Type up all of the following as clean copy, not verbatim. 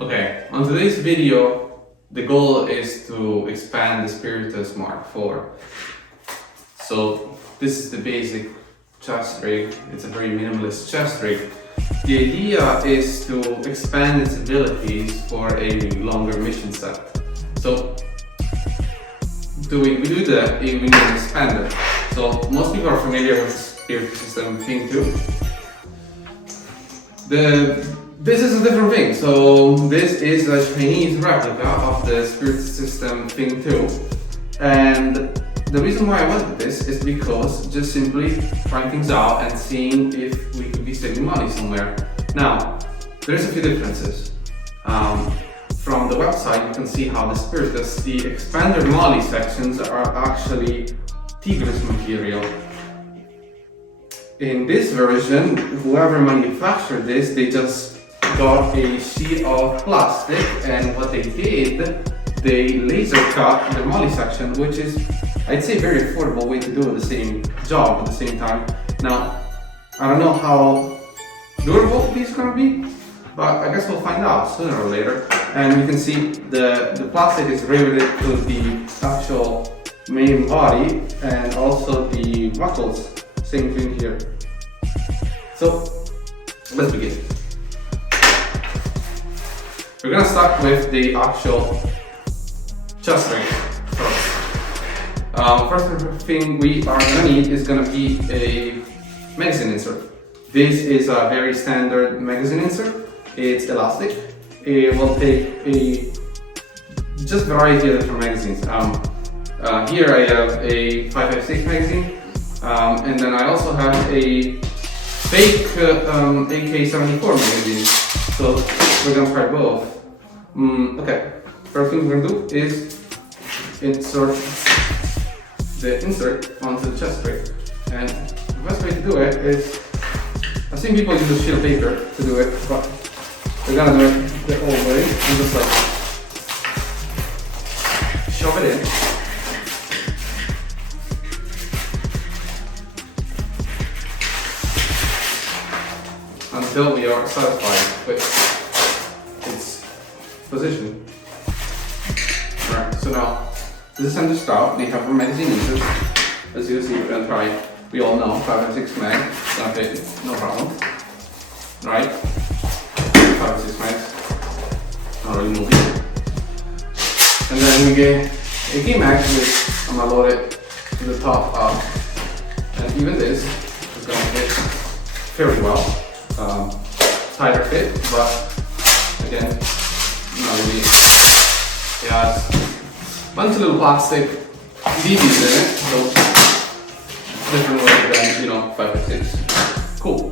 Okay, on today's video, the goal is to expand the Spiritus Mark 4. So this is the basic chest rig. It's a very minimalist chest rig. The idea is to expand its abilities for a longer mission set. So we do that, we need an expander. So most people are familiar with Spiritus System Thing 2. This is a different thing. So this is a Chinese replica of the Spiritus System Thing 2. And the reason why I wanted this is because just simply trying things out and seeing if we could be saving money somewhere. Now, there's a few differences. From the website you can see how the Spiritus, the expander molly sections are actually Tigris material. In this version, whoever manufactured this, they just got a sheet of plastic, and what they did, they laser cut the molly section, which is, I'd say, a very affordable way to do the same job at the same time. Now, I don't know how durable these are going to be, but I guess we'll find out sooner or later. And you can see the plastic is riveted to the actual main body, and also the buckles, same thing here. So let's begin. We're gonna start with the actual chest rig first. First thing we are gonna need is gonna be a magazine insert. This is a very standard magazine insert. It's elastic. It will take a just variety of different magazines. Here I have a 5.56 magazine, and then I also have a fake AK-74 magazine. So we're gonna try both. Okay, first thing we're gonna do is insert the insert onto the chest rig. And the best way to do it is, I've seen people use a sheet of paper to do it, but we're gonna do it the old way and just like shove it in. Until we are satisfied with its position. Alright, so now this is center style. We have our magazine inserts. As you see, we're gonna try. We all know 5.56 mag, gonna fit, no problem. Right? 5.56 mags, not really moving. And then we get a key mag, which I'm gonna load it to the top up. And even this is gonna fit fairly well. Tighter fit, but again, not really. It has a bunch of little plastic DVs in it, so different way than 5.56. Cool.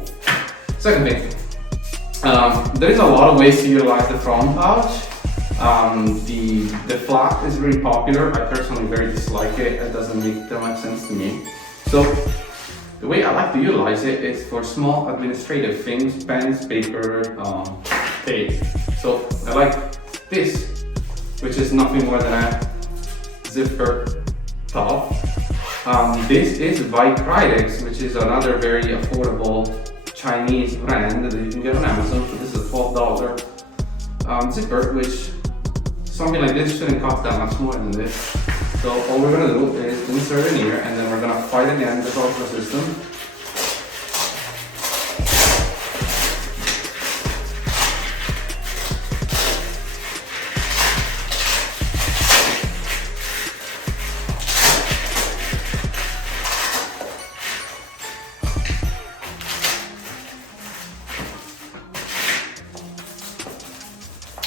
Second thing, there's a lot of ways to utilize the front pouch. The flap is very popular. I personally very dislike it. It doesn't make that much sense to me. So the way I like to utilize it is for small administrative things, pens, paper, tape. So I like this, which is nothing more than a zipper top. This is by Spiritus, which is another very affordable Chinese brand that you can get on Amazon. So this is a $12 zipper, which something like this shouldn't cost that much more than this. So all we're gonna do is insert it in here, and then we're gonna fight again the torque system.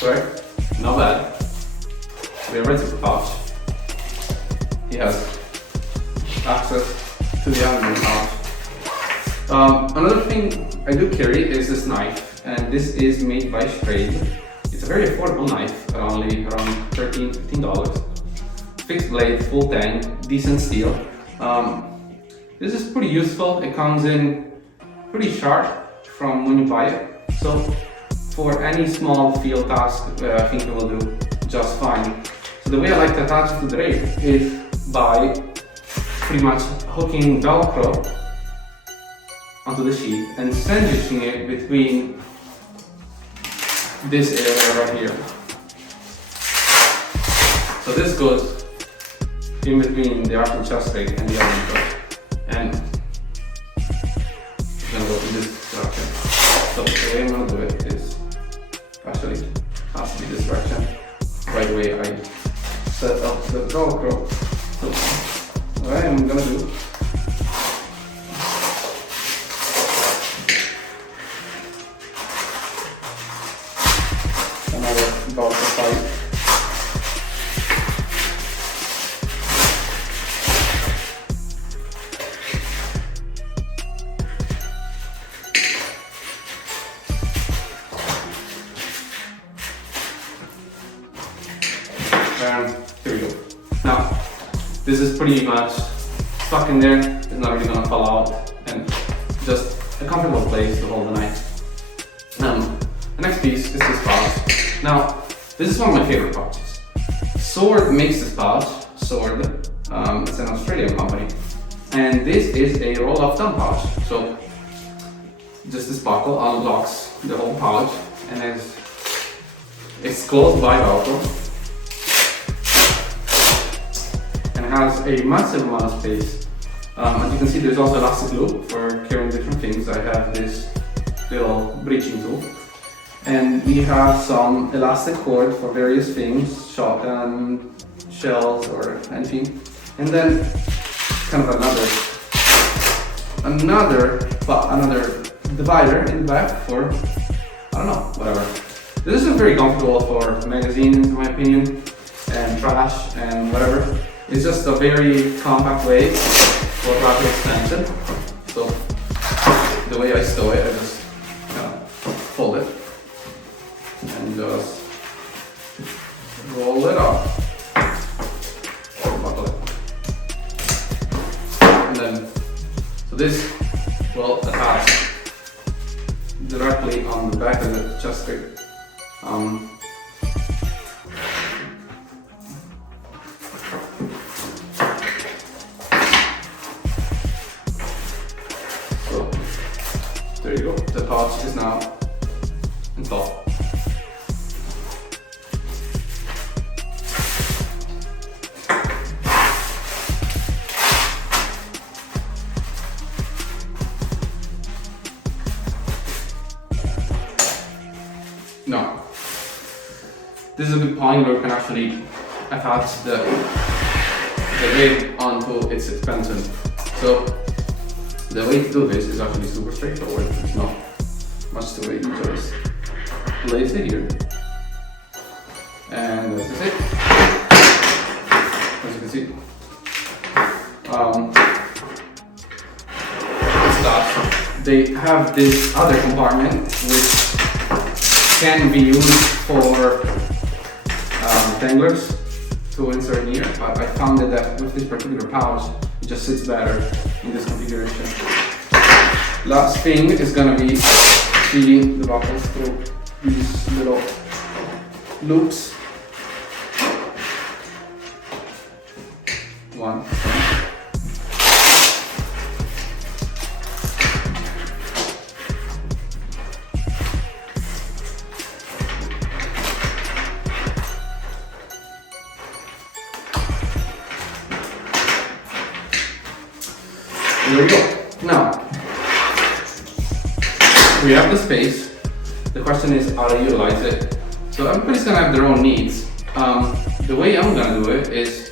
Right? Not bad. We have a zipper pouch. He has access to the aluminum pouch. Another thing I do carry is this knife, and this is made by Strade. It's a very affordable knife, only around $13-15. Fixed blade, full tang, decent steel. This is pretty useful. It comes in pretty sharp from when you buy it. So for any small field task, I think it will do just fine. So the way I like to attach it to the rig is by pretty much hooking Velcro onto the sheet and sandwiching it between this area right here. So this goes in between the upper chest rig and the other. And I'm gonna go in this direction. So the way I'm gonna do it is actually has to be this direction. Right away I set up the Velcro. So what I'm gonna do another Velcro pipe. And here we go. Now, this is pretty much stuck in there. It's not really gonna fall out, and just a comfortable place to hold the knife. The next piece is this pouch. Now, this is one of my favorite pouches. Sword makes this pouch. Sword, it's an Australian company, and this is a roll-up thumb pouch. So, just this buckle unlocks the whole pouch, and it's closed by Velcro. Has a massive amount of space. As you can see, there's also elastic loop for carrying different things. I have this little breeching tool, and we have some elastic cord for various things, shotgun, shells, or anything. And then kind of another divider in the back for, I don't know, whatever. This is very comfortable for magazines, in my opinion, and trash and whatever. It's just a very compact way for lateral extension. So the way I stow it, I just fold it and just roll it up, buckle it, and then so this will attach directly on the back of the chest rig. There you go, the pouch is now installed. Now, this is a good point where we can actually attach the rig onto its suspension. So, the way to do this is actually super straightforward. There's not much to it. You just place it here, and this is it. As you can see, they have this other compartment which can be used for danglers to insert in here. But I found that with this particular pouch, it just sits better in this configuration. Last thing is gonna be feeding the buckles through these little loops. One. There we go. Now, we have the space. The question is how to utilize it. So everybody's gonna have their own needs. The way I'm gonna do it is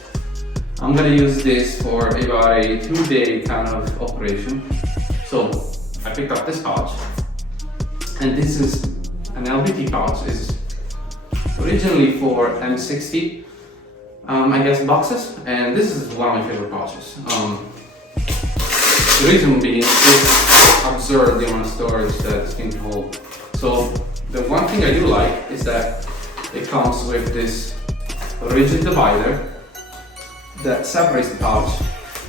I'm gonna use this for about a 2-day kind of operation. So I picked up this pouch, and this is an LVT pouch. It's originally for M60, I guess, boxes, and this is one of my favorite pouches. The reason being is absurd the amount of storage that it can hold. So the one thing I do like is that it comes with this rigid divider that separates the pouch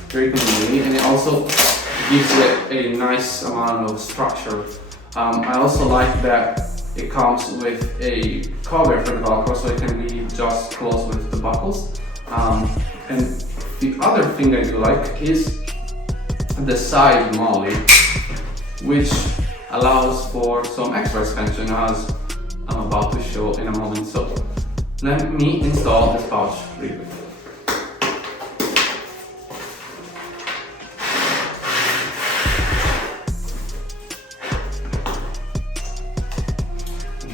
very conveniently, and it also gives it a nice amount of structure. I also like that it comes with a cover for the Velcro, so it can be just closed with the buckles. And the other thing I do like is the side molly, which allows for some extra expansion. It has I'm about to show in a moment. So let me install this pouch really quick.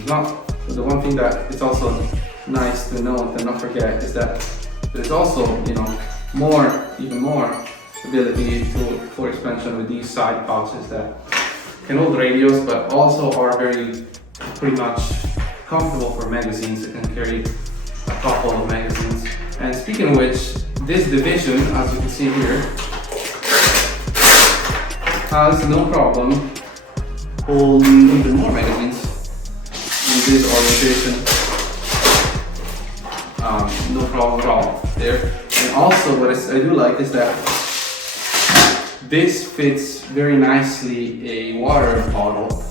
Now, the one thing that it's also nice to note and not forget is that there's also, even more ability for expansion with these side pouches that can hold radios, but also are pretty much comfortable for magazines. You can carry a couple of magazines. And speaking of which, this division, as you can see here, has no problem holding even more magazines in this orientation. No problem at all there. And also what I do like is that this fits very nicely a water bottle.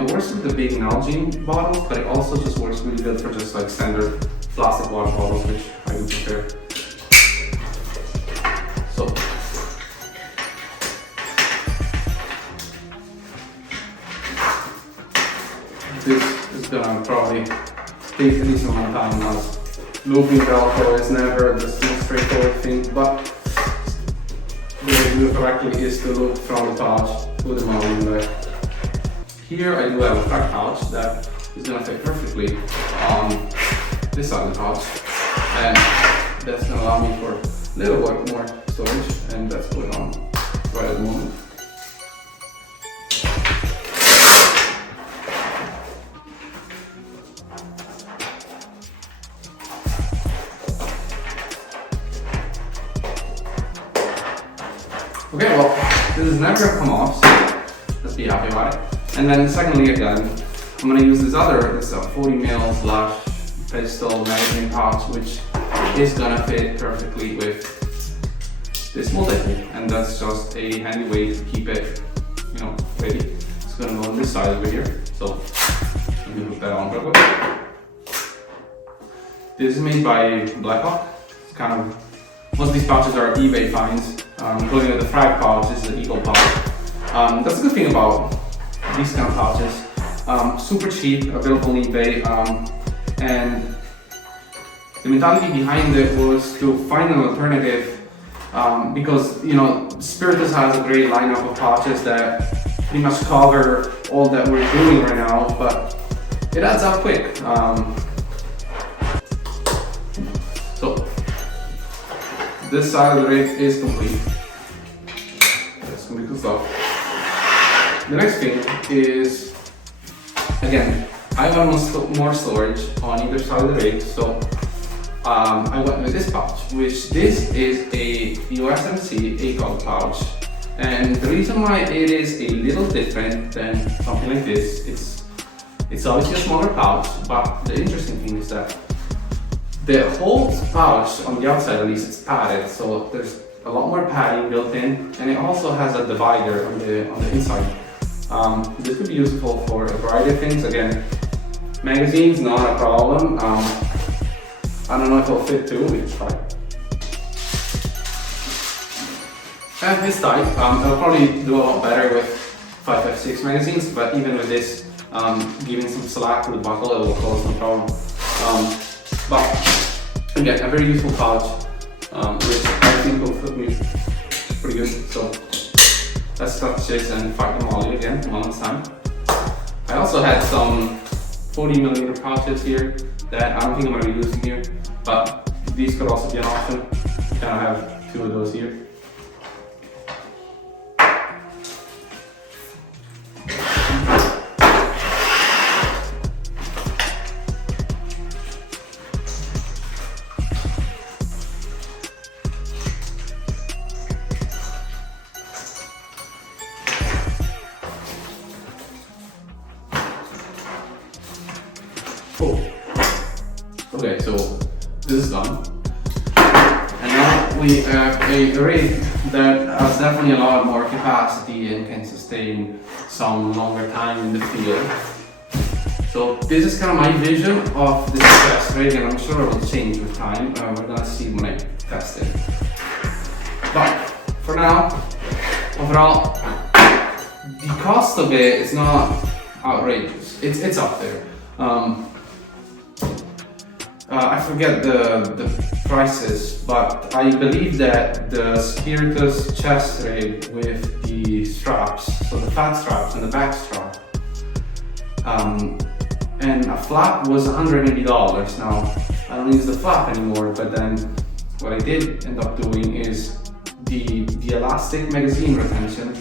It works with the big Nalgene bottles, but it also just works really good for just like standard plastic water bottles, which I do prefer. So, this is gonna probably take a decent amount of time now. Looping Velcro is never the most straightforward thing, but the way to do it correctly is to loop from the pouch to the mount in there. Here I do have a frag pouch that is going to fit perfectly on this side of the pouch, and that's going to allow me for a little bit more storage, and that's going on right at the moment. Okay, well, this is never gonna come off, so let's be happy about it. And then secondly, again, I'm gonna use this 40mm slash pistol magazine pouch, which is gonna fit perfectly with this multi-tool, and that's just a handy way to keep it, ready. It's gonna go on this side over here, so let me put that on real quick. This is made by Blackhawk. It's kind of, most of these pouches are eBay finds. Including the frag pouch, this is an Eagle pouch. That's a good thing about these kind of pouches. Super cheap, available on eBay, and the mentality behind it was to find an alternative because Spiritus has a great lineup of pouches that pretty much cover all that we're doing right now, but it adds up quick. So this side of the rig is complete. That's gonna be good stuff. The next thing is, again, I want more storage on either side of the rig, so I went with this pouch, which this is a USMC ACOG pouch. And the reason why it is a little different than something like this, it's obviously a smaller pouch, but the interesting thing is that the whole pouch, on the outside at least, it's padded, so there's a lot more padding built in, and it also has a divider on the inside. This could be useful for a variety of things. Again, magazines, not a problem. I don't know if it'll fit too, we can try. And this type, it'll probably do a lot better with 556 magazines, but even with this, giving some slack to the buckle, it will cause no problem. But again, a very useful pouch, which I think will fit me pretty good. So let's start the chase and fight them all again one last time. I also had some 40mm pouches here that I don't think I'm going to be using here, but these could also be an option. Kind of have two of those here. Cool. Okay, so this is done. And now we have a rig that has definitely a lot more capacity and can sustain some longer time in the field. So this is kind of my vision of this test rig, and I'm sure it will change with time. We're gonna see when I test it. But for now, overall, the cost of it is not outrageous. It's up there. I forget the prices, but I believe that the Spiritus chest rig with the straps, so the fat straps and the back strap, and a flap was $180. Now, I don't use the flap anymore, but then what I did end up doing is the elastic magazine retention.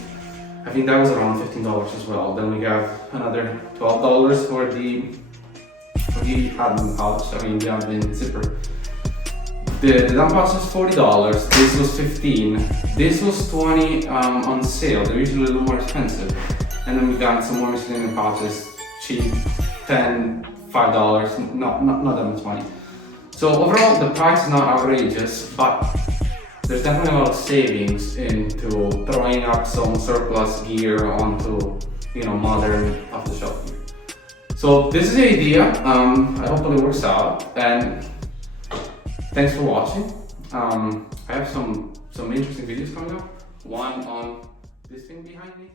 I think that was around $15 as well. Then we have another $12 for the admin pouch, I mean the admin zipper. The dump pouch was $40, this was $15, this was $20 on sale. They're usually a little more expensive. And then we got some more miscellaneous pouches, cheap, $10, $5, not that much money. So overall the price is not outrageous, but there's definitely a lot of savings into throwing up some surplus gear onto, modern off-the-shelf gear. So this is the idea. I hope it works out, and thanks for watching. I have some interesting videos coming up. One on this thing behind me.